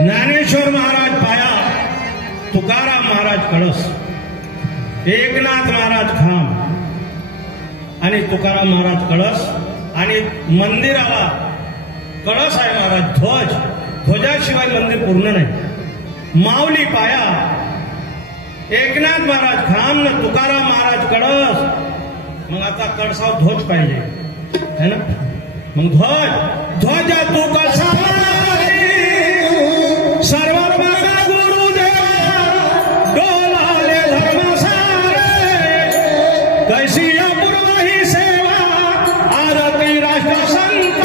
ज्ञानेश्वर महाराज पाया, तुकाराम महाराज कळस, एकनाथ महाराज खांब आणि तुकाराम महाराज कळस आणि मंदिराला कळस आहे महाराज ध्वज, ध्वजाशिवाय मंदिर पूर्ण नाही. माऊली पाया, एकनाथ महाराज खांब न तुकाराम महाराज कळस. मग आता कळसावर ध्वज पाहिजे है ना. मग ध्वज ध्वज तू कसा सर्व गुरुदेव डोलाले धर्म सारे कैसी अपूर्व ही सेवा आरती राष्ट्रसंत.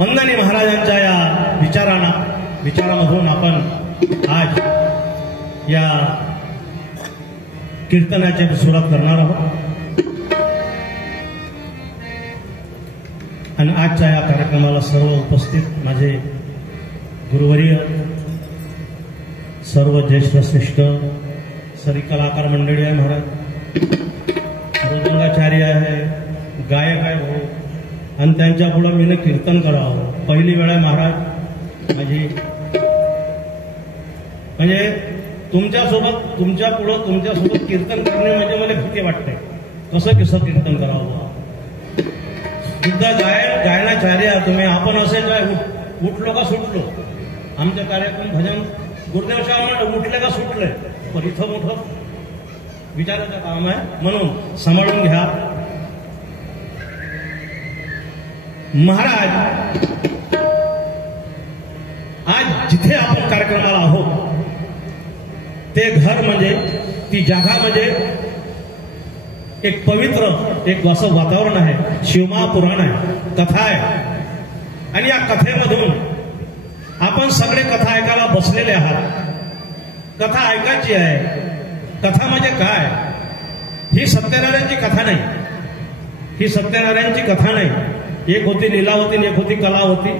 वंदनी महाराजांच्या या विचारामधून आपण आज या कीर्तनाची सुरुवात करणार आहोत. आणि आजच्या या कार्यक्रमाला सर्व उपस्थित माझे गुरुवर्य, सर्व ज्येष्ठ श्रेष्ठ सरी कलाकार मंडळी आहे महाराज, मृदंगाचार्य आहे, गायक आहे भाऊ, आणि त्यांच्या पुढे मी कीर्तन करावं. पहिली वेळ आहे महाराज माझी, म्हणजे तुमच्यासोबत तुमच्या पुढं तुमच्यासोबत कीर्तन करणे म्हणजे मला भीती वाटते. कसं कीर्तन करावं. सुद्धा गायनाचार्य तुम्ही, आपण असे काय उठलो का सुटलो. आमच्या कार्यक्रम भजन गुरुदेव साहेब उठले का सुटले, पण इथं मोठं विचारायचं काम आहे, म्हणून सांभाळून घ्या. महाराज आज जिथे आपण कार्यक्रमाला आहोत ते घर म्हणजे, ती जागा म्हणजे एक पवित्र एक असं वातावरण आहे. शिवमहापुराण आहे, कथा आहे, आणि या कथेमधून आपण सगळे कथा ऐकायला बसलेले आहात. कथा ऐकायची आहे. कथा म्हणजे काय? ही सत्यनारायणची कथा नाही, ही सत्यनारायणची कथा नाही. एक होती लीला होती, एक होती कला होती.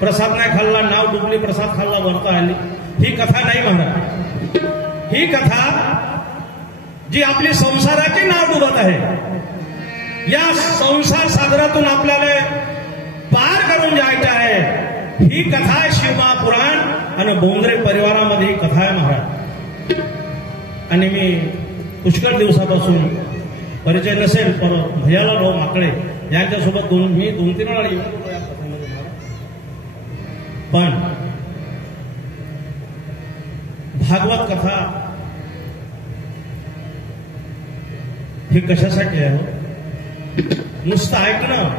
प्रसाद नाही खाल्ला, नाव डुबली, प्रसाद खाल्ला, वरता आली. ही कथा नाही महाराज. ही कथा जी आपली संसाराची नाव डुबत आहे, या संसार सागरातून आपल्याला पार करून जायचं आहे. ही कथा आहे शिवमहापुराण, आणि बोंद्रे परिवारामध्ये ही कथा आहे महाराज. आणि मी पुष्कळ दिवसापासून परिचय नसेल, पण भैयाला भाऊ माकडे यांच्यासोबत मी 2-3 वेळा येऊन या कथेमध्ये. पण भागवत कथा ही कशासाठी आहे? नुसतं ऐकणं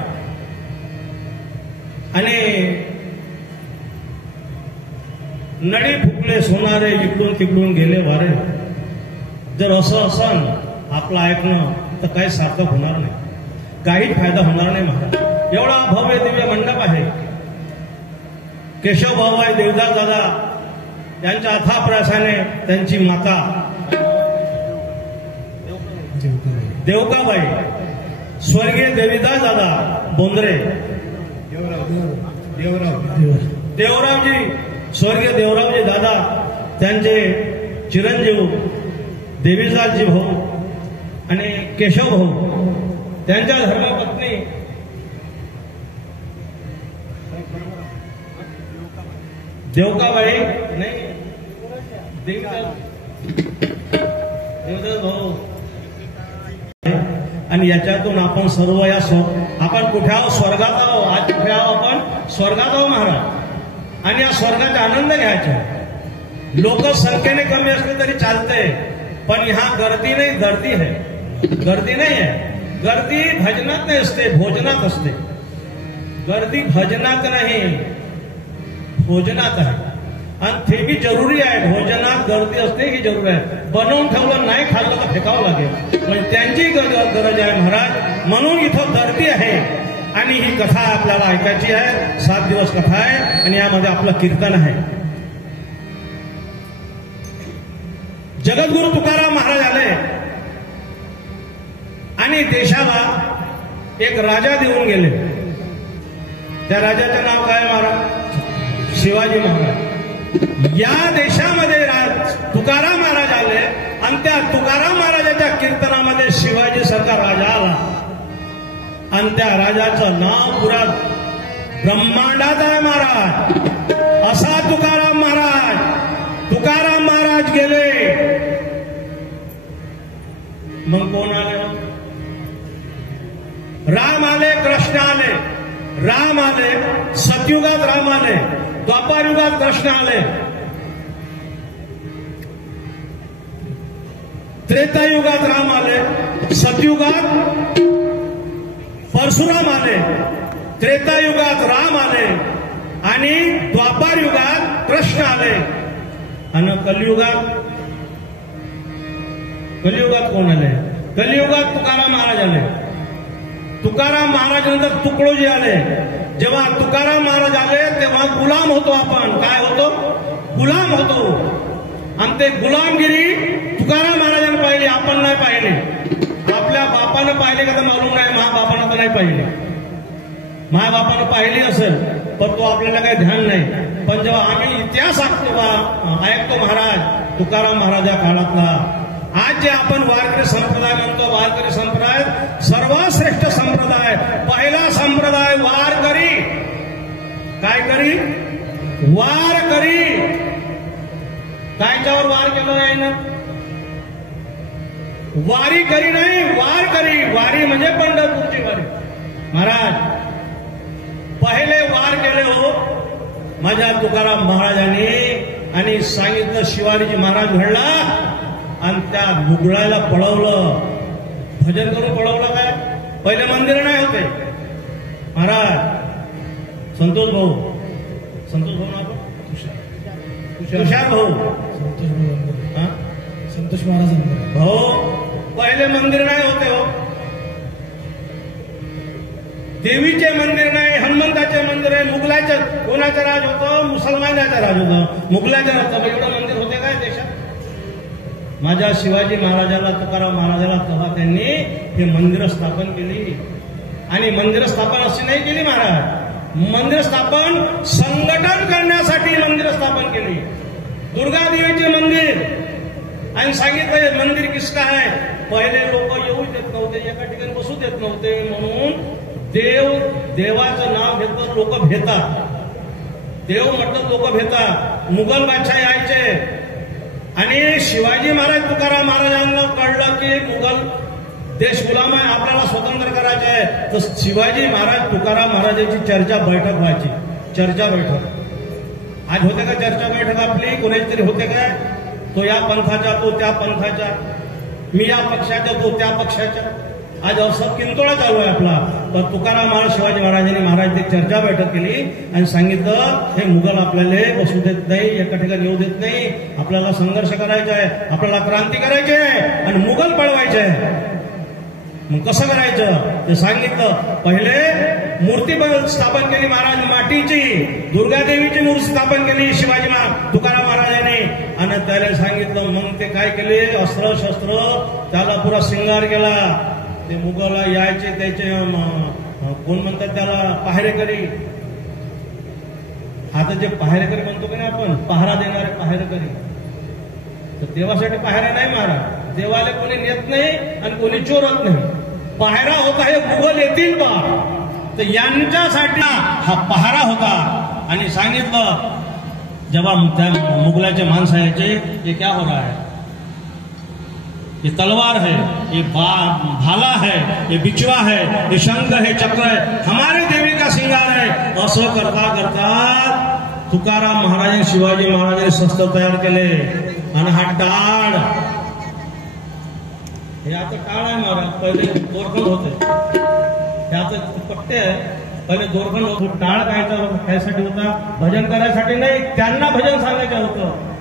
आणि नडी फुकले सोनारे इकडून तिकडून गेले वारे, जर असं असन आपलं ऐकणं तर काही सार्थक होणार नाही, काही फायदा होणार नाही महाराज. एवढा भव्य दिव्य मंडप आहे. केशव भाऊ आहे, देवदास दादा यांच्या अथाह प्रयासाने त्यांची माता देवकाबाई, स्वर्गीय देवीदास दादा बोंद्रे, देवरावजी, स्वर्गीय देवरावजी दादा, त्यांचे चिरंजीव देवीदासजी भाऊ आणि केशव भाऊ, त्यांच्या धर्मपत्नी देवकाबाई, नाही देवदास भाऊ, आणि याच्यातून आपण सर्व आपण कुठे आहोत? स्वर्गात आहोत. आज कुठे आहोत? आपण स्वर्गात आहोत महाराज. आणि या स्वर्गाचा आनंद घ्यायचा. लोक संख्येने कमी असले तरी चालते, पण ह्या गर्दी नाही, गर्दी आहे. गर्दी नाही आहे. गर्दी भजनात नाही असते, भोजनात असते. गर्दी भजनात नाही, भोजनात आहे. आणि ते बी जरुरी आहे. भोजनात गर्दी असते ही जरुरी आहे. बनवून ठेवलं नाही खाल्लं तर फेकावं लागेल. म्हणजे त्यांची गरज आहे महाराज. म्हणून इथं गर्दी आहे. आणि ही कथा आपल्याला ऐकायची आहे. 7 दिवस कथा आहे आणि यामध्ये आपलं कीर्तन आहे. जगद्गुरु तुकाराम महाराज आले आणि देशाला एक राजा देऊन गेले. त्या राजाचं नाव काय महाराज? शिवाजी महाराज. या देशामध्ये तुकाराम महाराज आले आणि त्या तुकाराम महाराजाच्या कीर्तनामध्ये शिवाजी सारखा राजा आला. आणि त्या राजाचं नाव पुरा ब्रह्मांडात आहे महाराज. असा तुकाराम महाराज. तुकाराम महाराज गेले, मग कोण आले? राम आले, कृष्ण आले. राम आले, सतयुगात राम आले, द्वापार युगात कृष्ण आले, त्रेतायुगात राम आले, सतयुगात परशुराम आले, त्रेतायुगात राम आले आणि द्वापार युगात कृष्ण आले. आणि कलियुगात कोण आले? कलियुगात तुकाराम महाराज आले. तुकाराम महाराज नंतर तुकडोजी आले. जेव्हा तुकाराम महाराज आले तेव्हा गुलाम होतो आपण. काय होतो? गुलाम होतो. आणि ते गुलामगिरी तुकाराम महाराजांनी पाहिली, आपण नाही पाहिली. आपल्या बापानं पाहिले का तर मालूम नाही, महाबापानं तर नाही पाहिली. महाबापानं पाहिली असेल पण तो आपल्याला काही ध्यान नाही. पण जेव्हा आम्ही इतिहास ऐकतो महाराज तुकाराम महाराजा काळातला, आज जे आपण वारकरी संप्रदाय म्हणतो, वारकरी संप्रदाय सर्वश्रेष्ठ संप्रदाय. पहिला संप्रदाय वारकरी. काय करी? वारकरी. कायच्यावर वार केलं आहे ना? वारी करी नाही, वारकरी. वारी म्हणजे पंढरपूरची वारी. महाराज पहिले वार केले हो माझ्या तुकाराम महाराजांनी. आणि सांगितलं शिवाजीजी महाराज घडला आणि त्या मुगळाला पळवलं. भजन करून पळवलं. काय पहिले मंदिर नाही होते महाराज. संतोष भाऊ ना तुषार भाऊ, संतोष महाराज भाऊ, पहिले मंदिर नाही होते हो. देवीचे मंदिर नाही, हनुमंताचे मंदिर आहे. मुघलाच्या कोणाचं राज होतं? मुसलमानाचं राज होतं. मुघलाचं राज होतं. एवढं मंदिर होते काय देशात? माझ्या शिवाजी महाराजाला, तुकाराम महाराजाला तेव्हा त्यांनी हे मंदिर स्थापन केली. आणि मंदिर स्थापन अशी नाही केली महाराज. मंदिर स्थापन संघटन करण्यासाठी मंदिर स्थापन केली. दुर्गादेवीचे मंदिर. आणि सांगितलं मंदिर किसका आहे. पहिले लोक येऊ देत नव्हते, एका ठिकाणी बसू देत नव्हते. म्हणून देवाचं नाव घेतलं लोक भेतात. देव म्हटलं लोक भेतात. मुघल बादशाह यायचे आणि शिवाजी महाराज तुकाराम महाराजांना कळलं की मुघल देश गुलाम आहे, आपल्याला स्वतंत्र करायचे आहे. तर शिवाजी महाराज तुकाराम महाराजांची चर्चा बैठक व्हायची. चर्चा बैठक आज होते का? चर्चा बैठक आपली कोणाची तरी होते काय? तो या पंथाचा, तो त्या पंथाचा, मी या पक्षाचा, तो त्या पक्षाचा. आज असं किंतोळा चालू आहे आपला. तर तुकाराम महाराज, शिवाजी महाराजांनी महाराज एक चर्चा बैठक केली आणि सांगितलं हे मुघल आपल्याला बसू देत नाही, एका ठिकाणी येऊ देत नाही. आपल्याला संघर्ष करायचा आहे, आपल्याला क्रांती करायची आहे आणि मुघल पळवायचे आहे. मग कसं करायचं ते सांगितलं. पहिले मूर्ती स्थापन केली महाराज मातीची. दुर्गादेवीची मूर्ती स्थापन केली शिवाजी तुकाराम महाराजांनी. आणि त्याला सांगितलं. मग ते काय केले, अस्त्र शस्त्र त्याला पुरा श्रृंगार केला. ते मुघल यायचे, त्याचे कोण म्हणतात त्याला, पहारेकरी. आता जे पहारेकरी म्हणतो की नाही आपण, पहारा देणारे पहारेकरी, तर देवासाठी पहारा नाही मारा. देवाला कोणी नेत नाही आणि कोणी चोरत नाही. पहारा होता हे मुघल येतील बा, तर यांच्यासाठी हा पहारा होता. आणि सांगितलं जेव्हा त्या मुघलाचे माणसं यायचे, ये क्या हो रहा है, ये तलवार है, ये भाला है, ये बिचवा है, ये शंख है, चक्र है, हमारे देवी का श्रृंगार है. असं करता करता तुकाराम महाराज, शिवाजी महाराजांनी शस्त्र तयार केले. आणि हा टाळ, हे आता टाळ आहे महाराज, पहिले दोरखंड होते, हे आता पट्टे आहे. पहिले दोरखंड होतो. टाळ कायसाठी होता, भजन करायसाठी नाही, त्यांना भजन सांगायचं होतं.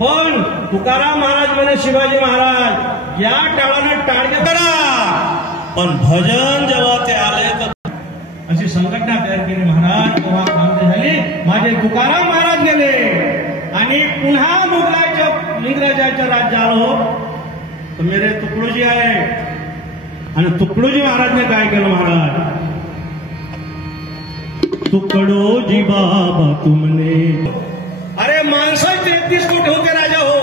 पण तुकाराम महाराज म्हणे, शिवाजी महाराज या टाळाने टाळगे करा, पण भजन जेव्हा ते आले तर अशी संघटना तयार केली महाराज. तेव्हा क्रांती झाली. माझे तुकाराम महाराज गेले आणि पुन्हा मुघलाच्या इंग्रजाच्या राज्य आलो. तर मेरे तुकडोजी आहे. आणि तुकडोजी महाराजने काय केलं महाराज, तुकडोजी बाबा तुमने, अरे माणसं 33 कोटी होते राजा हो.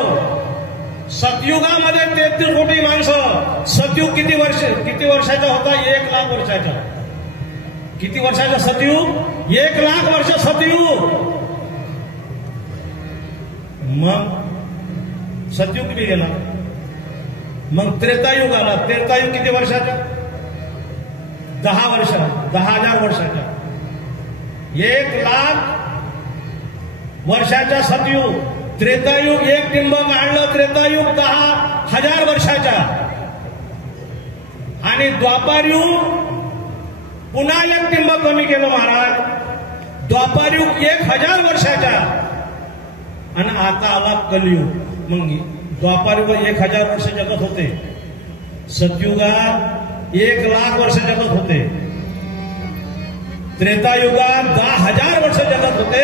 सतयुगामध्ये 33 कोटी माणसं. सतयुग किती वर्षाचा होता, 1 लाख वर्षाचा. किती वर्षाचा सतयुग, 1 लाख वर्ष सतयुग. मग सतयुग किती गेला, मग त्रेतायुग आला. त्रेतायुग किती वर्षाचा, 10 वर्ष, 10,000 वर्षाचा. 1 लाख वर्षाचा सतयुग. त्रेतायुग एक टिंब काढलं, त्रेतायुग 10,000 वर्षाचा. आणि द्वापारयुग पुन्हा एक टिंब कमी केलं महाराज. द्वापारयुग 1,000 वर्षाचा. आणि आता आला कलियुग. मग द्वापारयुग 1,000 वर्ष जगत होते, सतयुगात 1 लाख वर्ष जगत होते, त्रेतायुगात 10,000 वर्ष जगत होते,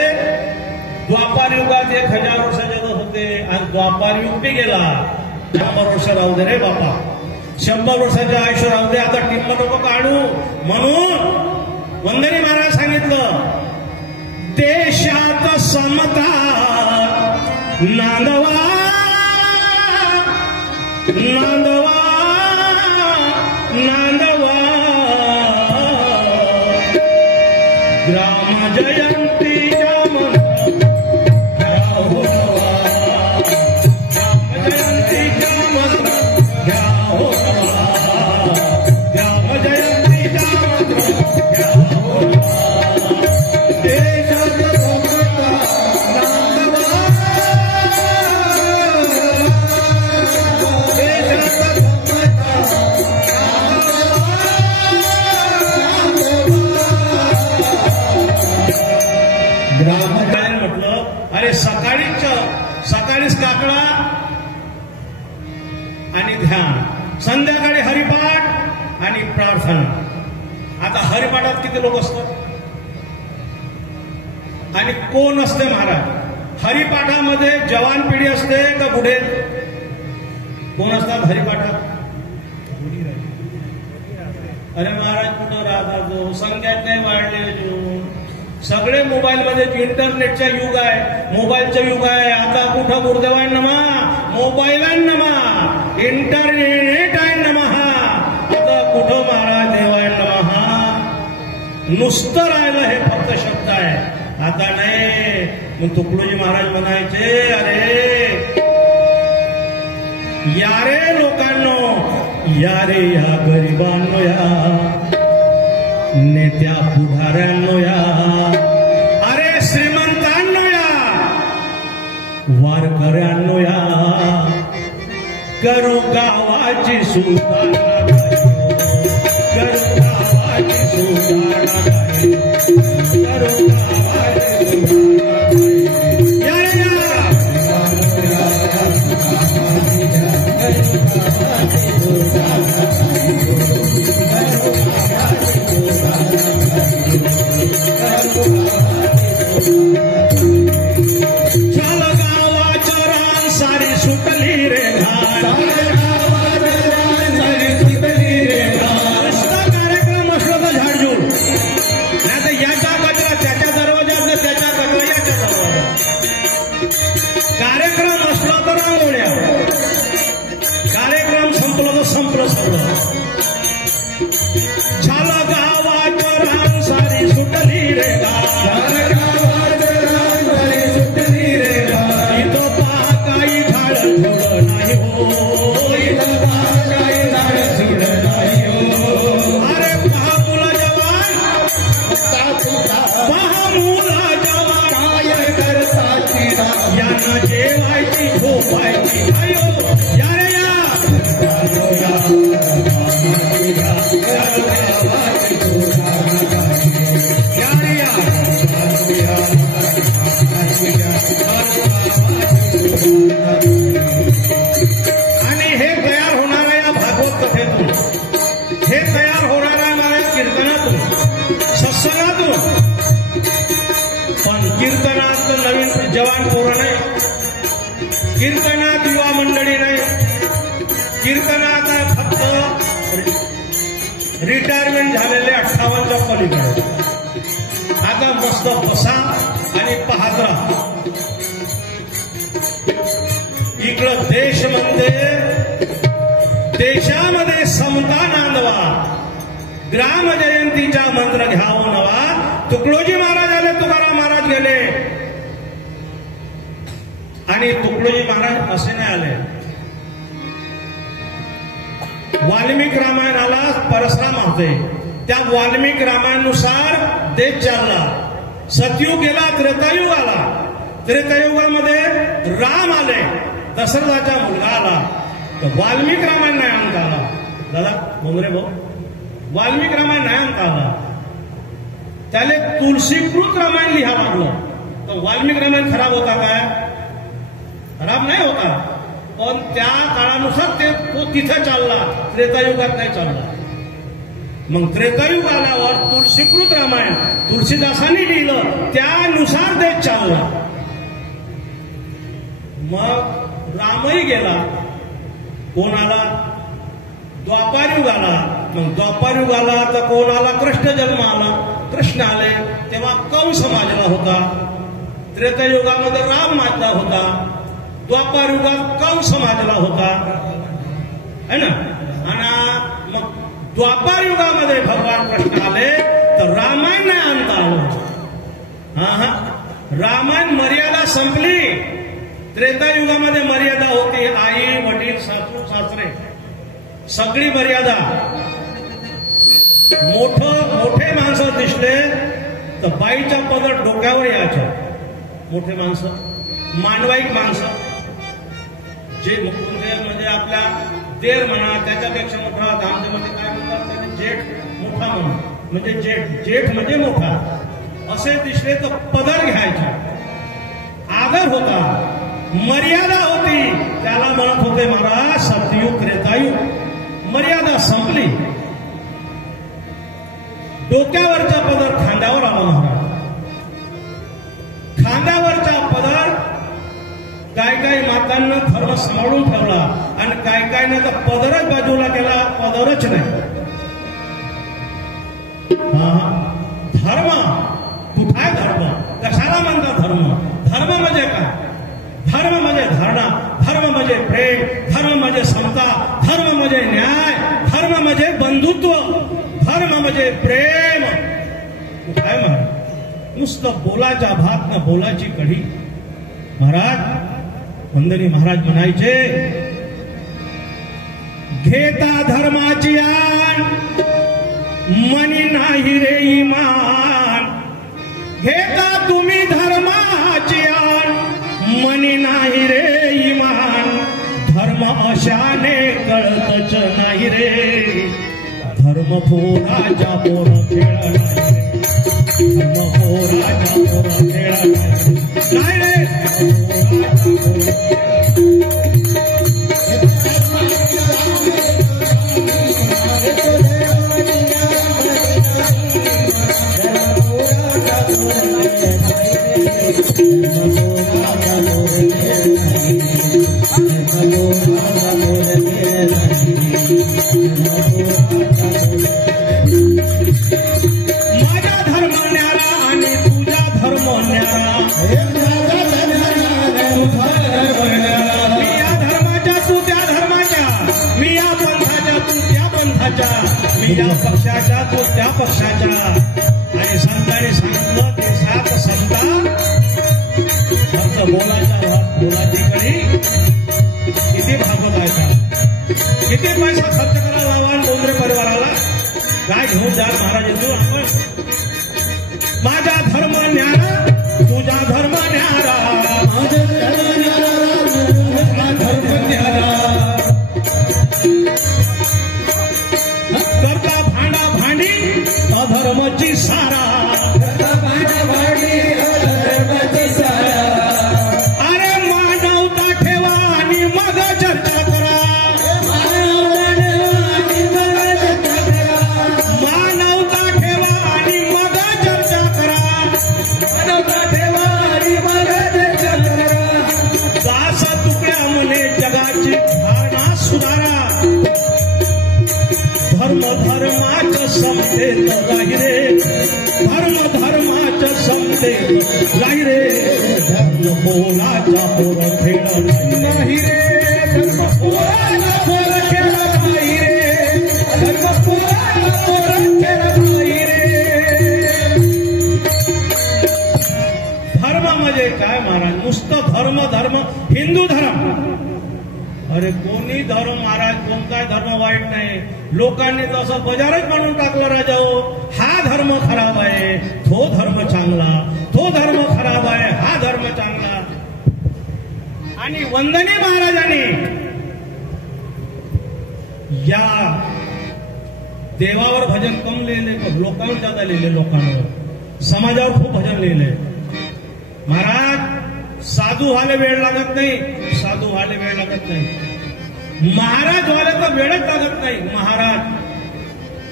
द्वापारयुगात 1,000 वर्ष जगत होते. आणि द्वापारयुग बी गेला. 100 वर्ष राहू दे रे बापा, 100 वर्षाचे आयुष्य राहू दे. आता टिंब नको काढू. म्हणून वंदनी महाराज सांगितलं, देशात समता नांदवा, नांदवा, नांदवा, ग्राम जयंतीच्या सकाळीच काकडा आणि ध्यान, संध्याकाळी हरिपाठ आणि प्रार्थना. आता हरिपाठात किती लोक असतात आणि कोण असते महाराज? हरिपाठामध्ये जवान पिढी असते का बुढे? कोण असतात हरिपाठात? अरे महाराज कुठं राहतात जो, संख्यात नाही वाढले अजून. सगळे मोबाईल मध्ये, इंटरनेटचा युग आहे, मोबाईलचं युग आहे. आता कुठं गुरुदेवान नमा, मोबाईलान नमा, इंटरनेट आहे नमहा. आता कुठं महाराज देवान नमहा. नुसतं राहिलं हे फक्त शब्द आहे, आता नाही. मग तुकडोजी महाराज म्हणायचे, अरे या रे लोकांनो, या रे या गरिबांनो, या नेत्या पुढाऱ्यांनो, या अरे श्रीमंतांनो, या वारकऱ्यांनो, या करू गावाची सुधारणा, करू गावाची सुधारणा, करू गावाची चल गावाच्या संपलं सगळं. झाला गावात रान सारी सुटली रे सुटली रे इथं पहा काही झाड झुड नाही हो. इथं पहा काही झाड झुड नाही हो. अरे पहा मुला जवान पहा मुला जवान काय करताची यांना जेवायची झोपायची नाही हो. या रे या आणि हे तयार होणार आहे या भागवत कथेतून. हे तयार होणार आहे माझ्या कीर्तनातून सत्संगातून. पण कीर्तनात नवीन जवान पोरं नाही, कीर्तनात युवा मंडळी नाही, कीर्तनात फक्त रिटायरमेंट झालेले 58च्या पलीकडे. आता मस्त बसा आणि पाहत राहा. इकडं देश म्हणते देशामध्ये समता नांदवा, ग्राम जयंतीचा मंत्र घ्यावं नवा. तुकडोजी महाराज आले, तुकाराम महाराज गेले आणि तुकडोजी महाराज असे नाही आले. वाल्मिक रामायणाला परशुराम होते, त्या वाल्मिक रामायणानुसार देश चालला. सतयुग गेला, त्रेतायुग आला. त्रेतायुगामध्ये राम आले, दशरथाचा मुलगा आला. तर वाल्मिक रामायण नाही आणता आला. दादा बोंगरे भाऊ, वाल्मिक रामायण नाही आणता आला. त्याला तुलसीकृत रामायण लिहा लागलं. तर वाल्मिक रामायण खराब होता काय? खराब नाही होता, पण त्या काळानुसार तो तिथे चालला, त्रेतायुगात नाही चालला. मग त्रेतायुग आल्यावर तुलसीकृत रामायण तुलसीदासांनी लिहिलं, त्यानुसार देश चालला. मग रामही गेला, कोण आला? द्वापार युग आला. मग द्वापार युग आला तर कोण आला? कृष्ण जन्म आला. कृष्ण आले तेव्हा कंस माजला होता. त्रेतायुगामध्ये राम माजला होता, द्वापार युगात कंस माजला होता है ना. आणि मग द्वापार युगामध्ये भगवान कृष्ण आले तर रामायण नाही आणता आलं. रामायण मर्यादा संपली. त्रेतायुगामध्ये मर्यादा होती, आई वडील सासू सासरे सगळी मर्यादा. मोठे माणसं दिसले तर बाईच्या पदर डोक्यावर यायचं. मोठे माणसं, मांडवाईक माणसं, जे म्हणजे आपल्या देर म्हणा, त्याच्यापेक्षा मोठा धामजेमध्ये काय म्हणतात त्याने जेठ मोठा म्हणा, म्हणजे जेठ म्हणजे मोठा असे दिसले तर पदर घ्यायचा. आदर होता, मर्यादा होती. त्याला म्हणत होते महाराज सतयुग त्रेतायुग. मर्यादा संपली. डोक्यावरचा पदर खांद्यावर आला महाराज. खांद्यावरचा पदर काय मातांना धर्म सांभाळून ठेवला आणि काय ना तर पदरच बाजूला केला, पदरच नाही. धर्म कुठाय? धर्म कशाला म्हणतात धर्म? धर्म म्हणजे काय? धर्म म्हणजे धारणा, धर्म म्हणजे प्रेम, धर्म म्हणजे समता, धर्म म्हणजे न्याय, धर्म म्हणजे बंधुत्व, धर्म म्हणजे प्रेम. काय महाराज? नुसतं बोलाच्या भात न बोलाची कढी. महाराज वंदनी महाराज म्हणायचे, घेता धर्माची आण मनी नाही रे इमान. घेता तुम्ही धर्माची आण मनी नाही रे इमान. धर्म अशाने कळतच नाही रे. धर्म पोराच्या पोर खेळ धर्म पोराच्या पोर खेळ नाही रे. माझा धर्म न्यारा आणि तुझा धर्म न्यारा. मी या धर्माच्या तू त्या धर्माच्या, मी या पंथाच्या तू पक्षाच्या, मी या पक्षाच्या, तो त्या पक्षाच्या. आणि संतांनी सांगितलं देशात समजा फक्त बोलाची कडी किती भागवत आहे का, किती पैसा खर्च करायला लावा डोंगरे परिवाराला, काय घेऊन जा महाराज येतो आपण. माझा धर्म न्यारा, तुझा धर्म न्यारा, माझा धर्म न्यारा. करता भांडा भांडी अधर्मची सारा, करता भांडा भांडी अधर्मची सारा. अरे मानवता ठेवा आणि मग चर्चा करा, मानवता ठेवा आणि मग चर्चा करा, मानवता ठेवा आणि मग चर्चा करा. दास तुकड्या म्हणे जगाची धारणा सुधारा, धर्म धर्माच समतेत राही रे, धर्म धर्माच समतेत राही रे. धर्म पोराचा पोर खेळ नाही रे, धर्म पोराचा पोर खेळ नाही रे, धर्म पोराचा पोर खेळ नाही रे. धर्म म्हणजे काय महाराज, नुसतं धर्म धर्म हिंदू धर्म. अरे कोणी धर्म महाराज, कोणताही धर्म वाईट नाही, लोकांनी तसं बजारच म्हणून टाकलं राजा हो. हा धर्म खराब आहे, तो धर्म चांगला, तो धर्म खराब आहे, हा धर्म चांगला. आणि वंदनीय महाराजांनी या देवावर भजन कम लिहिले, लोकांवर ज्यादा लिहिले, लोकांवर समाजावर खूप भजन लिहिले महाराज. साधू व्हायला वेळ लागत नाही, साधू व्हायला वेळ लागत नाही, महाराज व्हायला तर वेळच लागत नाही. महाराज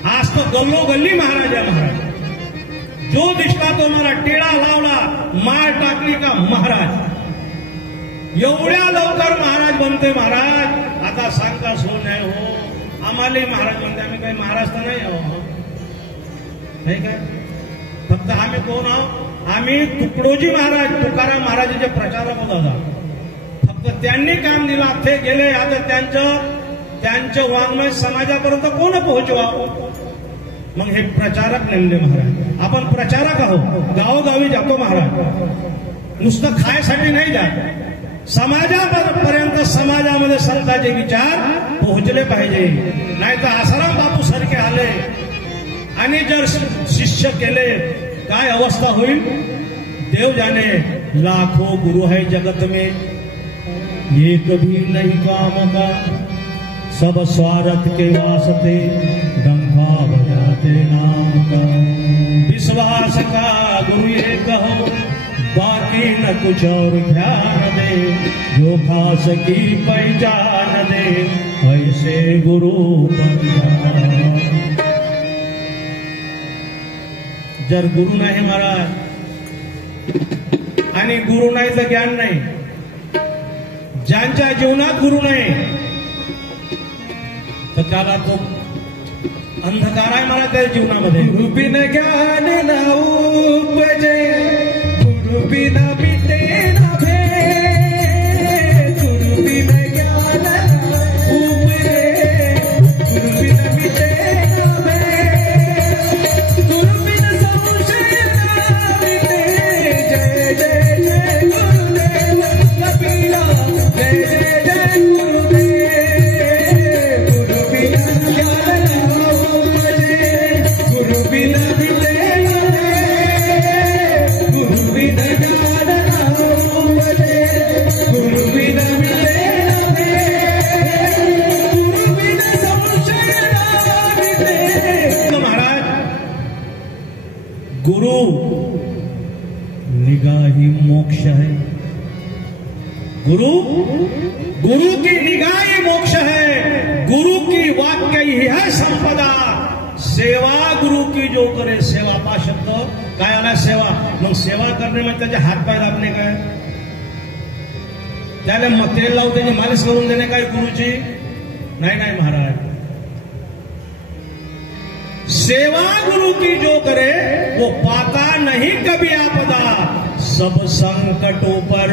आज तर गल्लोगल्ली महाराज आहे. महाराज जो दिसला तो मला टिळा लावला, माळ टाकली का महाराज. एवढ्या लवकर महाराज बनते महाराज. आता सांगा सो नाही हो, आम्हालाही महाराज म्हणते, आम्ही काही महाराज तर नाही आहो, नाही काय. फक्त आम्ही कोण आहोत, आम्ही तुकडोजी महाराज, तुकाराम महाराजांचे प्रचारक होता. फक्त त्यांनी काम दिलं, ते गेले. आता त्यांचं वाङ्मय समाजापर्यंत कोण पोहोचवावं. मग हे प्रचारक नेमले महाराज. आपण प्रचारक आहोत, गावोगावी जातो महाराज, नुसतं खायसाठी नाही जात. समाजापर्यंत, समाजामध्ये संतांचे विचार पोहोचले पाहिजे. नाही तर आसाराम बापू सारखे आले आणि जर शिष्य केले, काय अवस्था होईल देव जाने. लाखों गुरु है जगत में, एक भी नहीं काम का, सब स्वार्थ के वास्ते डंका बजाते नाम का. विश्वास का गुरु ये कहो, बाकी न कुछ और ध्यान दे, जो खास की पहचान दे, ऐसे गुरु बन जा. जर गुरु नाही महाराज, आणि गुरु नाही तर ज्ञान नाही. ज्यांच्या जीवनात गुरु नाही तर त्याला तो अंधकार आहे मला त्या जीवनामध्ये. गुरु बिन ज्ञान न उपजे, गुरु बिन मिटे न भेद, गुरु बिन ज्ञान न उपजे, गुरु बिन मिटे न भेद, गुरु बिन संशय न मिटे. जय जय जय गुरुदेव कबीरा, जय जय जय गुरुदेव. गुरु बिन ज्ञान न उपजे, गुरु बिन मिटे न भेद, गुरु बिन ज्ञान न उपजे, गुरु बिन मिटे न भेद, गुरु बिन संशय न मिटे. महाराज गुरु निगाह ही मोक्ष है. गुरु की निगाह ही मोक्ष है. गुरु की वाक्य ही है संपदा. सेवा गुरु की जो करे सेवा. पा शब्द काय आला सेवा. मग सेवा करणे म्हणजे त्याचे हातपाय लागणे काय, त्याला मग तेल लावून त्याची मालिश करून देणे काय गुरुची नाही. नाही महाराज, सेवा गुरु की जो करे वो पाता नहीं कभी आपदा. सब संकटों पर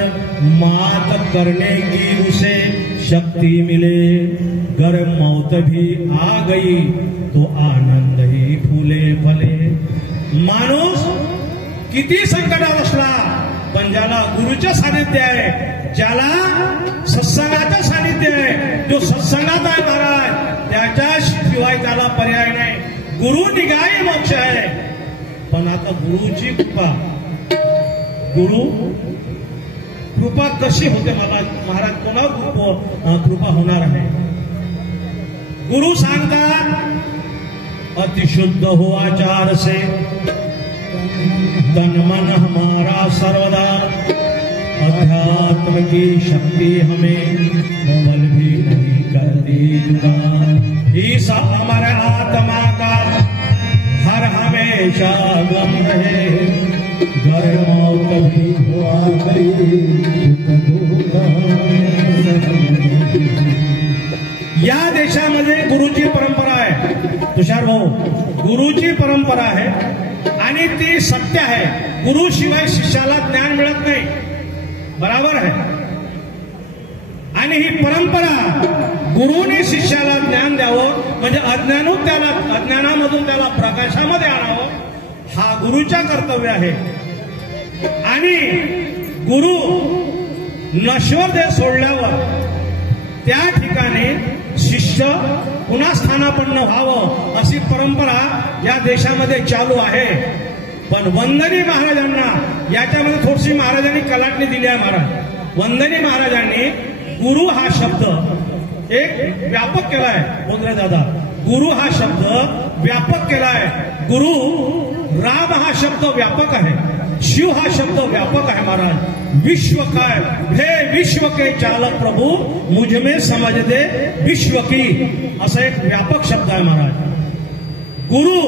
मात करने की उसे शक्ति मिले, गर मौत भी आ गई तो आनंद ही फुले फले. माणूस किती संकटात असला पण ज्याला गुरुचं सानिध्य आहे, ज्याला सत्संगाचं सानिध्य आहे, जो सत्संगात आहे महाराज, त्याच्याशिवाय त्याला पर्याय नाही. गुरु निघाई मोक्ष आहे. पण आता गुरुची कृपा, गुरु कृपा कशी होते मला महाराज, कोणावर कृपा होणार आहे? गुरु सांगतात अतिशुद्ध हो आचार से, तन मन हमारा सर्वदा, अध्यात्म की शक्ति हमें बल भी नहीं करती जुदा. ईसा हमारे आत्मा का हर हमेशा गम रहे, घर मौत भी हुआ गई. या देशामध्ये गुरुची परंपरा आहे तुषार भाऊ, गुरुची परंपरा आहे आणि ती सत्य आहे. गुरु शिवाय शिष्याला ज्ञान मिळत नाही, बरोबर आहे. आणि ही परंपरा गुरुने शिष्याला ज्ञान द्यावं म्हणजे अज्ञानामधून त्याला प्रकाशामध्ये आणावं, हा गुरुचा कर्तव्य आहे. आणि गुरु नश्वर देह सोडल्यावर त्या ठिकाणी शिष्य पुन्हा स्थानापन्न व्हावं अशी परंपरा या देशामध्ये चालू आहे. पण वंदनी महाराजांना याच्यामध्ये थोडीशी महाराजांनी कलाटणी दिली आहे. महाराज वंदनी महाराजांनी गुरु हा शब्द एक व्यापक केलाय. बोलरे दादा, गुरु हा शब्द व्यापक केलाय. गुरु राम हा शब्द व्यापक आहे, शिव हा शब्द व्यापक आहे. महाराज विश्व काय हे विश्व के चालक प्रभु मुझ में समझ दे विश्व की, असा एक व्यापक शब्द आहे. महाराज गुरु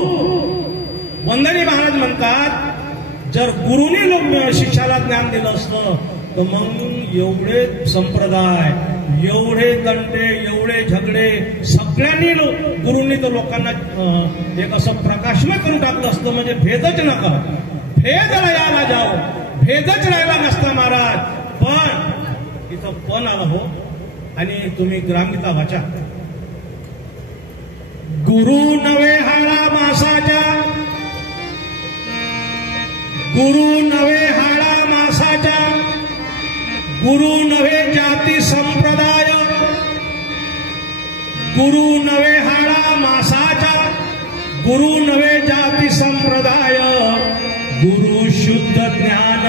वंदनी महाराज म्हणतात जर गुरुनी लोक शिष्याला ज्ञान दिलं असतं तर मग एवढे संप्रदाय, एवढे तंटे, एवढे झगडे सगळ्यांनी गुरुंनी तर लोकांना एक असं प्रकाशमय करून टाकलं असतं. म्हणजे भेदच नका, भेद राहायला जाओ, भेदच राहिला नसता महाराज. पण इथं पण आला हो. आणि तुम्ही ग्रामगीता वाचा, गुरु नवे हाडा मासाच्या, गुरु नवे हाडा मासाच्या, गुरु नवे जाती संप्रदाय, गुरु नवे हाडा मासाचा, गुरु नवे जाती संप्रदाय, गुरु शुद्ध ज्ञान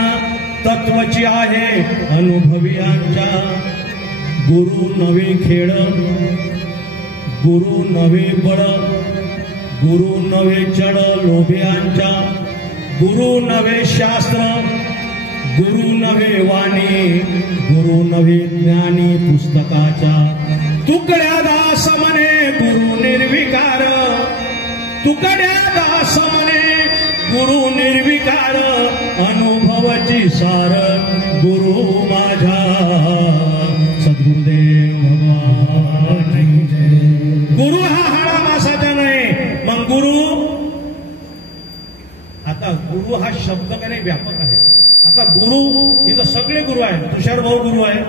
तत्वची आहे अनुभवियांच्या. गुरु नवे खेळ, गुरु नवे बळ, गुरु नवे चढ लोभियांच्या, गुरु नवे शास्त्र, गुरु नवे वाणी, गुरु नवे ज्ञानी पुस्तकाचा. तुकड्या दास म्हणे गुरु निर्विकार, तुकड्या दास म्हणे गुरु निर्विकार, अनुभवची सार गुरु माझा सद्गुरुदेव भगवान. गुरु हा हाडा मासाचा नाही. मग गुरु, आता गुरु हा शब्द का नाही व्यापक आहे. आता गुरु इथं सगळे गुरु आहेत. तुषार भाऊ गुरु आहे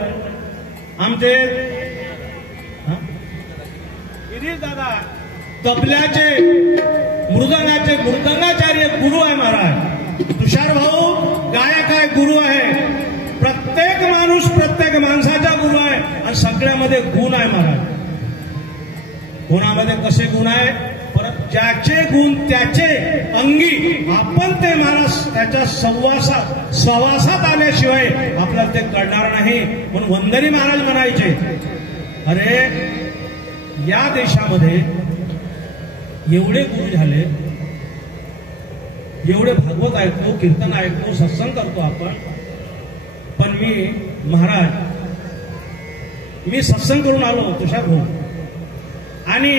आमचे, गिरीश दादा तबल्याचे, मृदंगाचे मृदंगाचार्य गुरु आहे महाराज. तुषार भाऊ गायक आहे, गुरु आहे. प्रत्येक माणूस प्रत्येक माणसाचा गुरु आहे. आणि सगळ्यामध्ये गुण आहे महाराज. गुणामध्ये कसे गुण आहे, परत ज्याचे गुण त्याचे अंगी आपण ते महाराज त्याच्या सहवासात आल्याशिवाय आपल्याला ते कळणार नाही. म्हणून वंदनी महाराज म्हणायचे, अरे या देशामध्ये एवढे गुरु झाले, एवढे भागवत ऐकतो, कीर्तन ऐकतो, सत्संग करतो आपण. पण मी सत्संग करून आलो तुषार भाऊ. आणि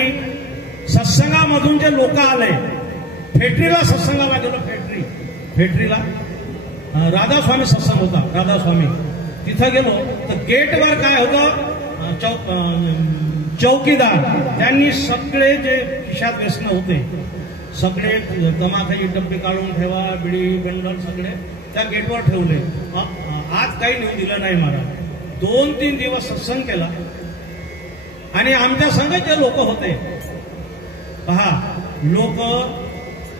सत्संगामधून जे लोक आले, फेटरीला सत्संगाला गेलो. फेटरीला राधास्वामी सत्संग होता. राधास्वामी तिथं गेलो तर गेटवर काय होतं, चौकीदार त्यांनी सगळे जे खिशात व्यसन होते सगळे तमाखाची डब्बे काढून ठेवा, बिडी बंडल सगळे त्या गेटवर ठेवले. आज काही नेऊ दिलं नाही महाराज. 2-3 दिवस सत्संग केला. आणि आमच्या संघ जे लोक होते पहा, लोक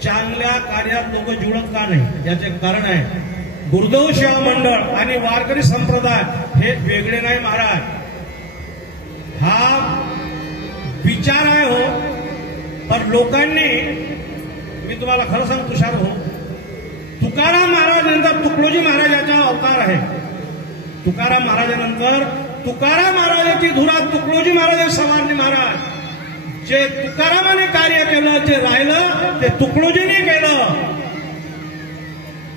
चांगल्या कार्यात लोक जुळत का नाही याचे कारण आहे गुरुदेव सेवा मंडळ आणि वारकरी संप्रदाय हे वेगळे नाही महाराज. हा विचार आहे हो, पण लोकांनी, मी तुम्हाला खरं सांग तुषार हो, तुकाराम महाराजांनंतर तुकडोजी महाराजाचा अवतार आहे. तुकाराम महाराजांनंतर तुकाराम महाराजांची धुरा तुकडोजी महाराज सवारणी महाराज. जे तुकारामाने कार्य केलं, जे राहिलं ते तुकडोजीने केलं.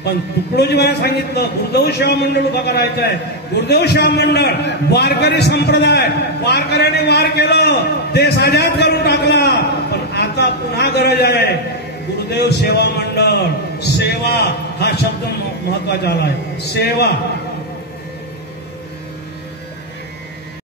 पण तुकडोजी मला सांगितलं गुरुदेव सेवा मंडळ उभा करायचं आहे. गुरुदेव सेवा मंडळ, वारकरी संप्रदाय, वारकऱ्याने वार केलं, देश आजाद करून टाकला. पण आता पुन्हा गरज आहे गुरुदेव सेवा मंडळ. सेवा हा शब्द महत्वाचा आलाय. सेवा